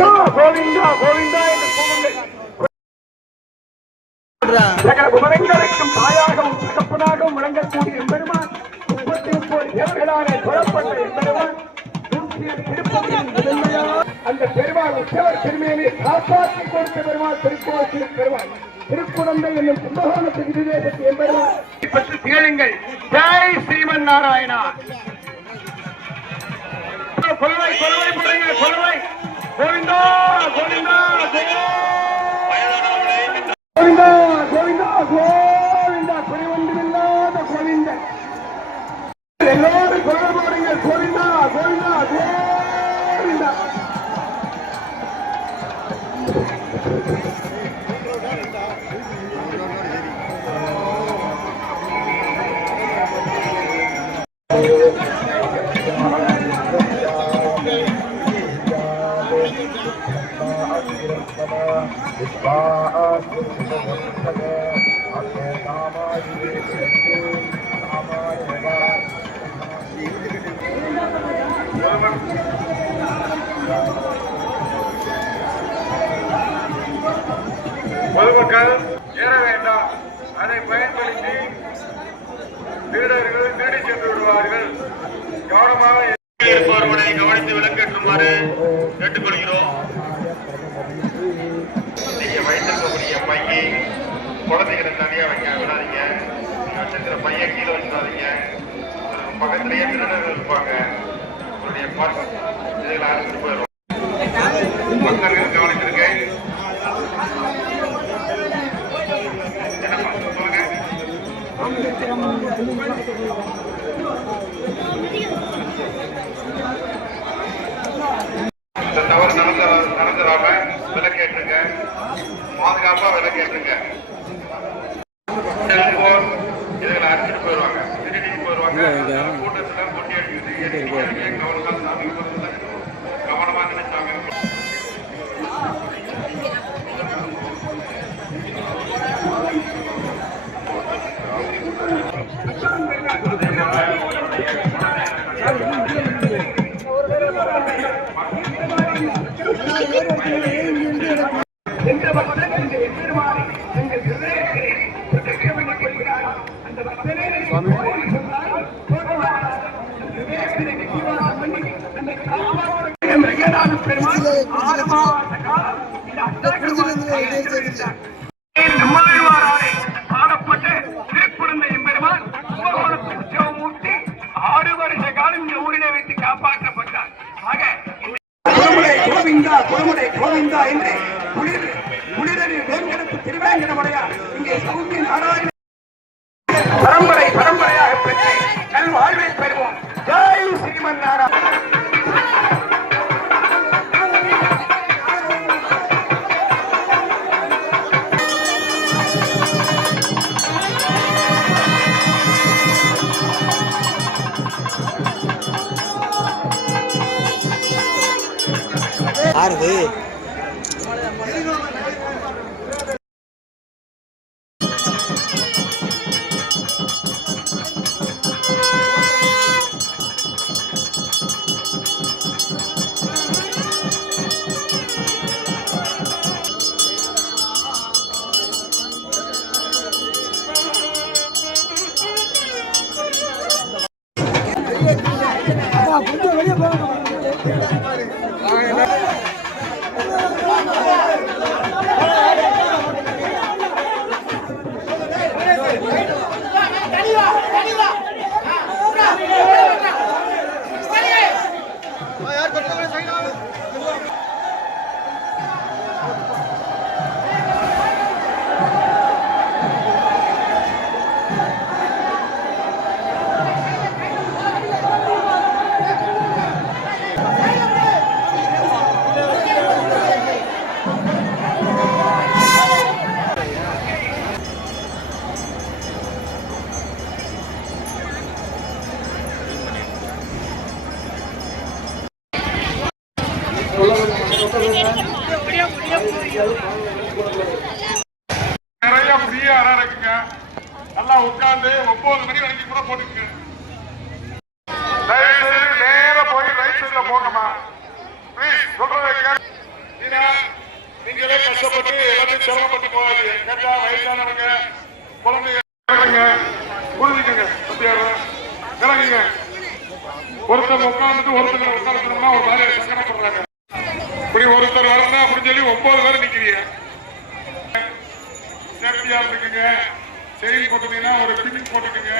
கோவிந்தா கோவிந்தா கோவிந்தா என்று சகல குமரங்களுக்கும் தாயாகவும் தகப்பனாகவும் விளங்கக்கூடிய எம்பெருமான் அந்த பெருமாள் உற்சவர் திருமேனி காப்பாற்றி கொடுத்த பெருமாள் திருக்குழந்தை என்னும் கும்பகோண திருதேசத்து எம்பெருமாள் பற்றி திகழுங்கள் ஜெய் ஸ்ரீமன் நாராயணா. கொள்வாய் கொள்வாய் கொள்வாய் கோவிந்தா கோவிந்தா கோவிந்தா கோவிந்தா கோவிந்தா குறை ஒன்றுமில்லாத கோவிந்தன். எல்லாரும் கொலவை போடுங்க கோவிந்தா கோவிந்தா கோவிந்தா. பொதுமக்கள் ஏற வேண்டாம். அதை பயன்படுத்தி திருடர்கள் திருடி சென்று விடுவார்கள். கவனமாக குழந்தைகளை தனியா வைக்க விடாதீங்க. நீங்க வச்சிருக்கிற பையன் கீழே வச்சிடாதீங்க. பக்கத்திலேயே திருடர்கள் இருப்பாங்க. உங்களுடைய பர்ஸ் இதில் எந்த பக்தன் இந்த எம்பெருமானை எங்கள் ஹிருதயத்திலே பிரதிஷ்டை பண்ணிக் கொள்கிறார் அந்த பக்தனே கோவில் சொன்னால் நிச்சயவாசம் பண்ணி அந்த காப்பாற்ற மிருகநாத காலம் இந்த காப்பாற்றப்பட்டார் ஆக கோவிந்தா கோவிந்தா என்று குளிர் பரம்பரை பரம்பரையாக பெற்று நல் வாழ்வை பெறுவோம். ஜெய் ஸ்ரீமன் நாராயண ஆறுது கொஞ்சம் வெளியே போகணும் நிறைய ஃப்ரீ அறை இருக்குங்க. நல்லா உட்காந்து ஒன்பது மணி வரைக்கும் கூட போட்டுக்கங்க. நேர போய் ரைட் சைட்ல போங்கம்மா. ப்ளீஸ் சொல்றதை நீங்களே கஷ்டப்பட்டு எல்லாத்தையும் சிரமப்பட்டு போகாது கேட்டா வயசானவங்க குழந்தைங்க புரிஞ்சுக்கங்க இறங்குங்க ஒருத்தங்க உட்காந்துட்டு ஒருத்தங்க உட்காந்துட்டோம்னா ஒரு மாதிரி சங்கடப்படுறாங்க. ஒன்பது பேர் நிக்கிறீங்க. சேஃப்டியா இருக்குங்க. செயின் போட்டுட்டீங்கன்னா ஒரு பின் போட்டுக்கங்க.